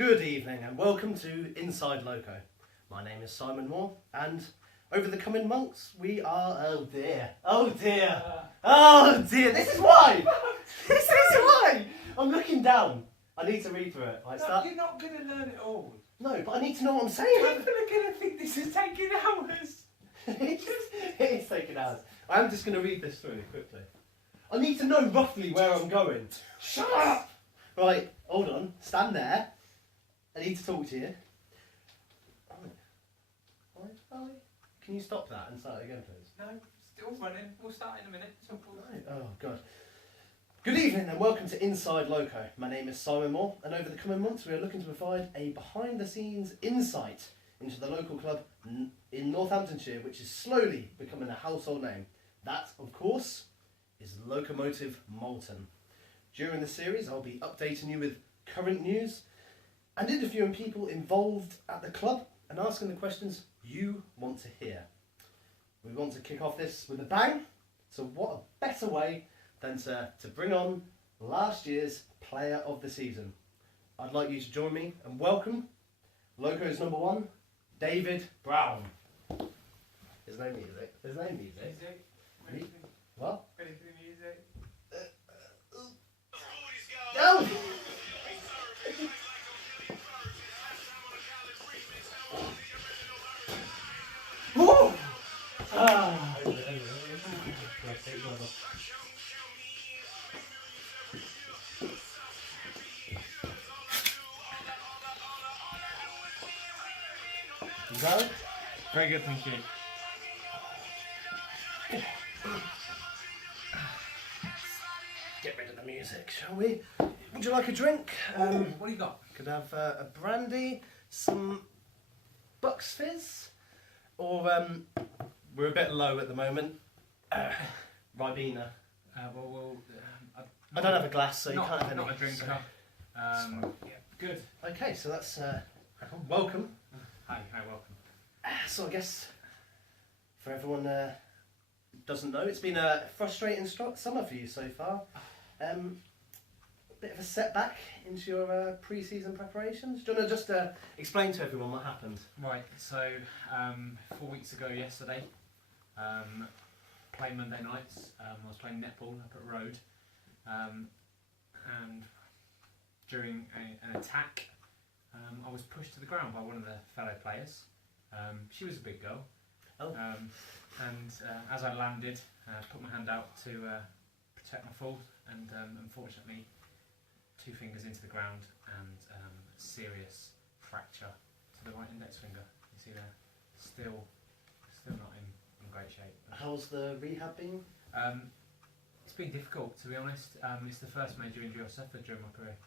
Good evening and welcome to Inside Loko. My name is Simon Moore and over the coming months we are... Oh dear, this is why! This is why! I'm looking down. I need to read through it. You're not going to learn it all. No, but I need to know what I'm saying. People are going to think this is taking hours. It is taking hours. I'm just going to read this through quickly. I need to know roughly where I'm going. Shut up! Right, hold on. Stand there. I need to talk to you. Right. Can you stop that and start again, please? No, still running. We'll start in a minute. Right. Oh, God. Good evening and welcome to Inside Loko. My name is Simon Moore and over the coming months we are looking to provide a behind-the-scenes insight into the local club in Northamptonshire which is slowly becoming a household name. That, of course, is Locomotive Malton. During the series I'll be updating you with current news and interviewing people involved at the club and asking the questions you want to hear. We want to kick off this with a bang, so what a better way than to bring on last year's player of the season. I'd like you to join me and welcome Loko's number one, David Brown. There's no music. Music. What? Ready for the music? No! Woo! Ah. Is that it? Very good, thank you. Get rid of the music, shall we? Would you like a drink? What do you got? Could have a brandy, some Bucks Fizz, or we're a bit low at the moment. Ribena. I don't have a glass, so you can't have any. Not a drinker. So. Yeah, good. Okay, so that's welcome. Hi, welcome. So I guess for everyone who doesn't know, it's been a frustrating summer for you so far. Bit of a setback into your pre-season preparations. Do you want to just explain to everyone what happened? Right, so 4 weeks ago yesterday, playing Monday nights, I was playing netball up at Road, and during an attack, I was pushed to the ground by one of the fellow players. She was a big girl. Oh. And as I landed, put my hand out to protect my fall, and unfortunately, 2 fingers into the ground and serious fracture to the right index finger. You see there, still not in great shape. How's the rehab been? It's been difficult, to be honest. It's the first major injury I've suffered during my career,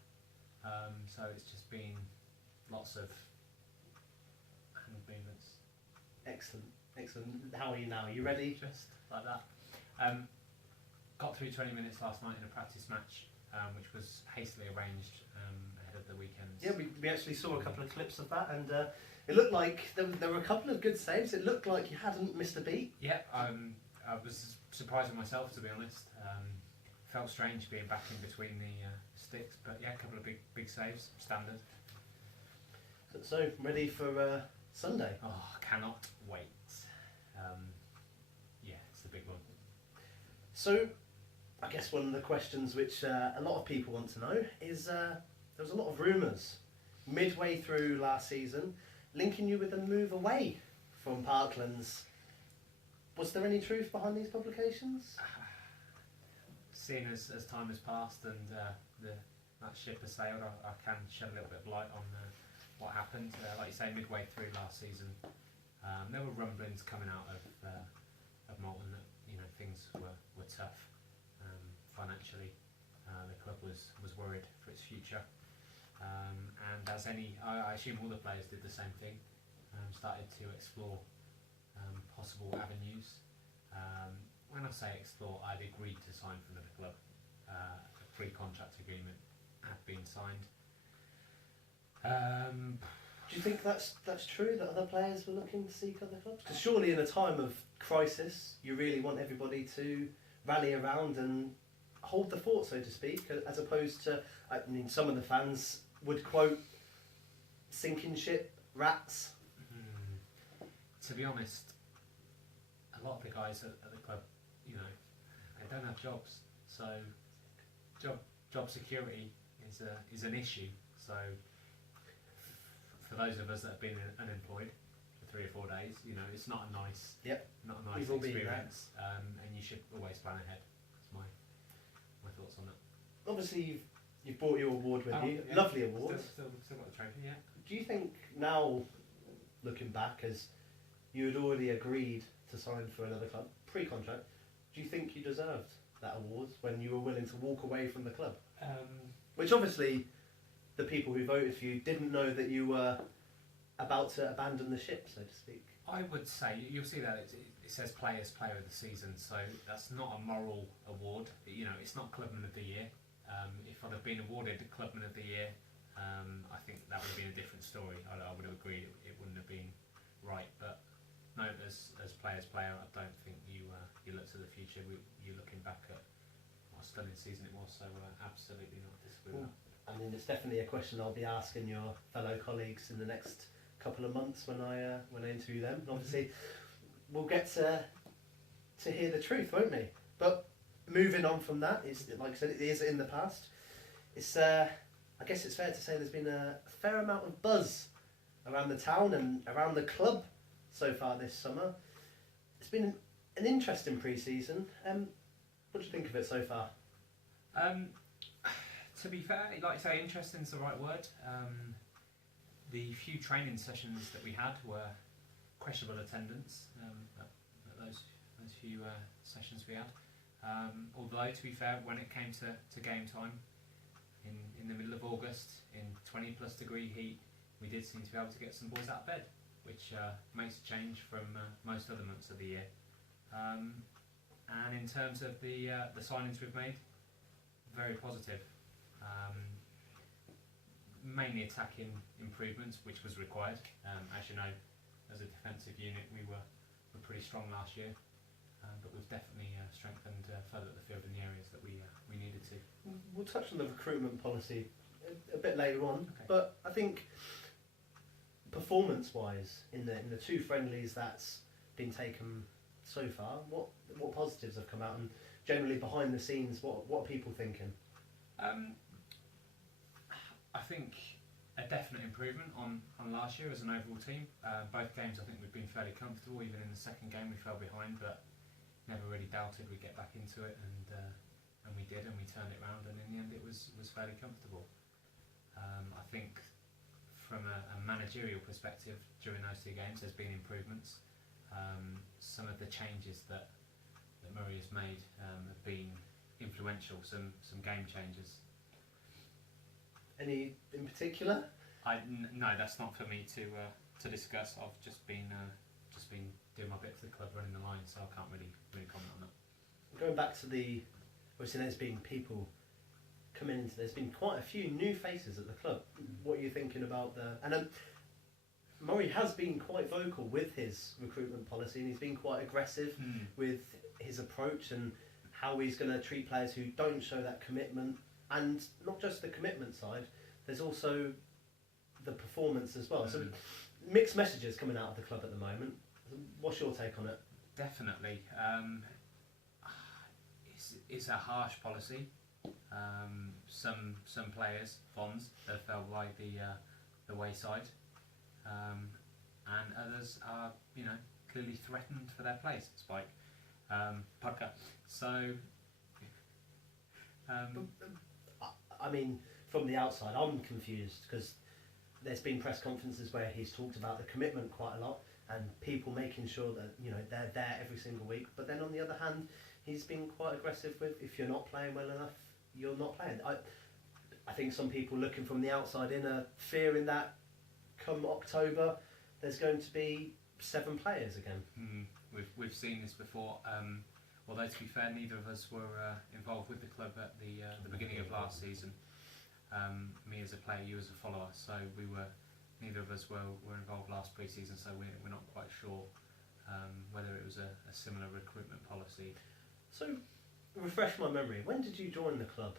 so it's just been lots of hand movements. Excellent. How are you now? Are you ready? Just like that. Got through 20 minutes last night in a practice match, which was hastily arranged ahead of the weekend. Yeah, we actually saw a couple of clips of that, and it looked like there were a couple of good saves. It looked like you hadn't missed a beat. Yeah, I was surprised with myself, to be honest. Felt strange being back in between the sticks, but yeah, a couple of big saves, standard. So ready for Sunday? Oh, cannot wait. Yeah, it's the big one. So, I guess one of the questions which a lot of people want to know is there was a lot of rumours midway through last season linking you with a move away from Parklands. Was there any truth behind these publications? Seeing as time has passed and that ship has sailed, I can shed a little bit of light on what happened. Like you say, midway through last season, there were rumblings coming out of Malton that things were tough financially. The club was worried for its future, and as I assume all the players did the same thing. Started to explore possible avenues. When I say explore, I'd agreed to sign for another club. A pre-contract agreement had been signed. Do you think that's true, that other players were looking to seek other clubs? Because surely in a time of crisis, you really want everybody to rally around and hold the fort, so to speak, as opposed to, I mean, some of the fans would quote sinking ship, rats? To be honest, a lot of the guys at the club, you know, they don't have jobs, so job security is an issue. So for those of us that have been unemployed for 3 or 4 days, you know, it's not a nice We've all been there. experience, and you should always plan ahead. That's my thoughts on that. Obviously, you've brought your award with you. Yeah. Lovely award. Still got the trophy, yeah. Do you think now, looking back, as you had already agreed to sign for another club, pre-contract, do you think you deserved that award when you were willing to walk away from the club? Which obviously, the people who voted for you didn't know that you were about to abandon the ship, so to speak. I would say, you'll see that it says Player of the Season, so that's not a moral award. You know, it's not Clubman of the Year. If I'd have been awarded the Clubman of the Year, I think that would have been a different story. I would have agreed it wouldn't have been right. But no, as Player, I don't think you look to the future. You're looking back at what a stunning season it was, so absolutely not disagree with that. I mean, it's definitely a question I'll be asking your fellow colleagues in the next couple of months when I interview them. And obviously, we'll get to hear the truth, won't we? But moving on from that, it's like I said, it is in the past. It's I guess it's fair to say there's been a fair amount of buzz around the town and around the club so far this summer. It's been an interesting pre-season. What do you think of it so far? To be fair, like I say, interesting is the right word. The few training sessions that we had were questionable attendance at those few sessions we had. Although, to be fair, when it came to game time in the middle of August in 20 plus degree heat, we did seem to be able to get some boys out of bed, which makes a change from most other months of the year. And in terms of the signings we've made, very positive. Mainly attacking improvements, which was required. As you know, as a defensive unit, we were pretty strong last year, but we've definitely strengthened further at the field in the areas that we needed to. We'll touch on the recruitment policy a bit later on, Okay. but I think performance-wise, in the 2 friendlies that's been taken so far, what positives have come out, and generally behind the scenes, what are people thinking? I think a definite improvement on last year as an overall team. Both games I think we've been fairly comfortable. Even in the second game we fell behind, but never really doubted we'd get back into it, and we did, and we turned it around, and in the end it was fairly comfortable. I think from a managerial perspective during those 2 games there's been improvements. Some of the changes that Murray has made have been influential, some game changers. Any in particular? No, that's not for me to discuss. I've just been doing my bit for the club, running the line, so I can't really comment on that. Going back to obviously there's been people coming into. There's been quite a few new faces at the club. What are you thinking about and Murray has been quite vocal with his recruitment policy, and he's been quite aggressive with his approach and how he's going to treat players who don't show that commitment. And not just the commitment side, there's also the performance as well. So mixed messages coming out of the club at the moment. What's your take on it? Definitely. It's a harsh policy. Some players, Fonz, have fell by the wayside, and others are, clearly threatened for their place. Spike, Pucker. So. I mean, from the outside, I'm confused because there's been press conferences where he's talked about the commitment quite a lot and people making sure that they're there every single week. But then on the other hand, he's been quite aggressive with, if you're not playing well enough, you're not playing. I think some people looking from the outside in are fearing that come October there's going to be 7 players again. We've seen this before. Although, to be fair, neither of us were involved with the club at the beginning of last season. Me as a player, you as a follower. So neither of us were involved last pre-season. So we're not quite sure whether it was a similar recruitment policy. So, refresh my memory. When did you join the club?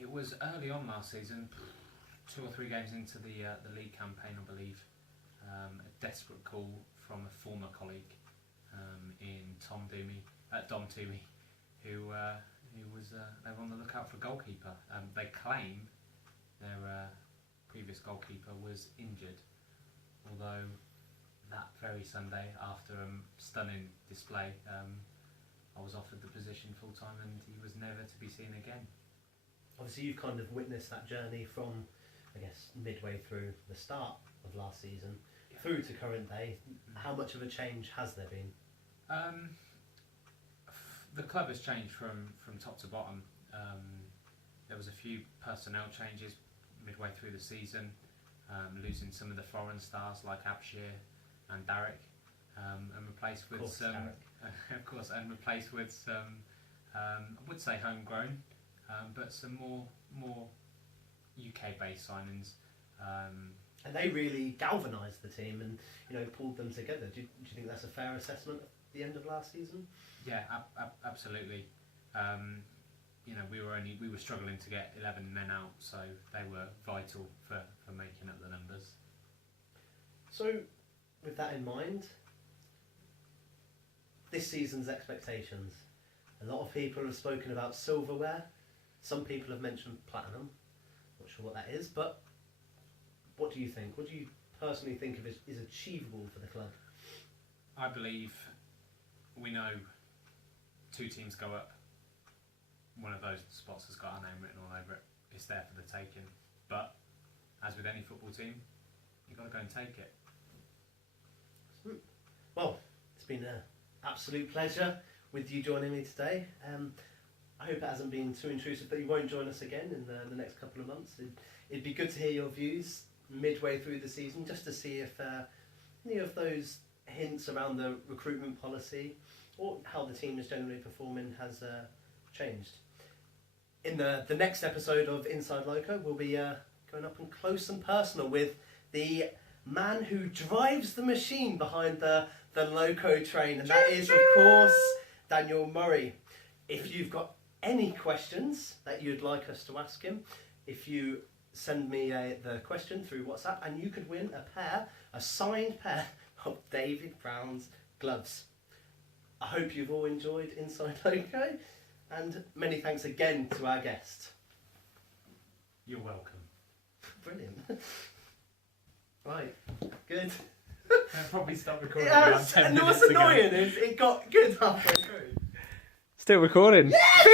It was early on last season. 2 or 3 games into the league campaign, I believe, a desperate call from a former colleague in Dom Toomey, who was they were on the lookout for a goalkeeper. They claim their previous goalkeeper was injured, although that very Sunday, after a stunning display, I was offered the position full time, and he was never to be seen again. Obviously, you've kind of witnessed that journey from, I guess, midway through the start of last season through to current day. How much of a change has there been? The club has changed from top to bottom. There was a few personnel changes midway through the season, losing some of the foreign stars like Abshir and Derek, and replaced with of course, and replaced with some, I would say homegrown, but some more UK-based signings. And they really galvanised the team and, you know, pulled them together. Do you think that's a fair assessment at the end of last season? Yeah, absolutely. You know, we were struggling to get 11 men out, so they were vital for making up the numbers. So, with that in mind, this season's expectations. A lot of people have spoken about silverware. Some people have mentioned platinum. Not sure what that is, but what do you think? What do you personally think of is achievable for the club? I believe we know 2 teams go up. One of those spots has got our name written all over it. It's there for the taking. But as with any football team, you've got to go and take it. Well, it's been an absolute pleasure with you joining me today. I hope it hasn't been too intrusive, that you won't join us again in the next couple of months. It'd be good to hear your views midway through the season, just to see if any of those hints around the recruitment policy or how the team is generally performing has changed. In the next episode of Inside Loko, we'll be going up and close and personal with the man who drives the machine behind the Loko train, and that is, of course, Daniel Murray. If you've got any questions that you'd like us to ask him, if you send me the question through WhatsApp, and you could win a signed pair of David Brown's gloves. I hope you've all enjoyed Inside Loko, and many thanks again to our guest. You're welcome. Brilliant. Right, good. I'll probably stop recording. Yes, and what's annoying is it got good halfway through. Still recording. Yes!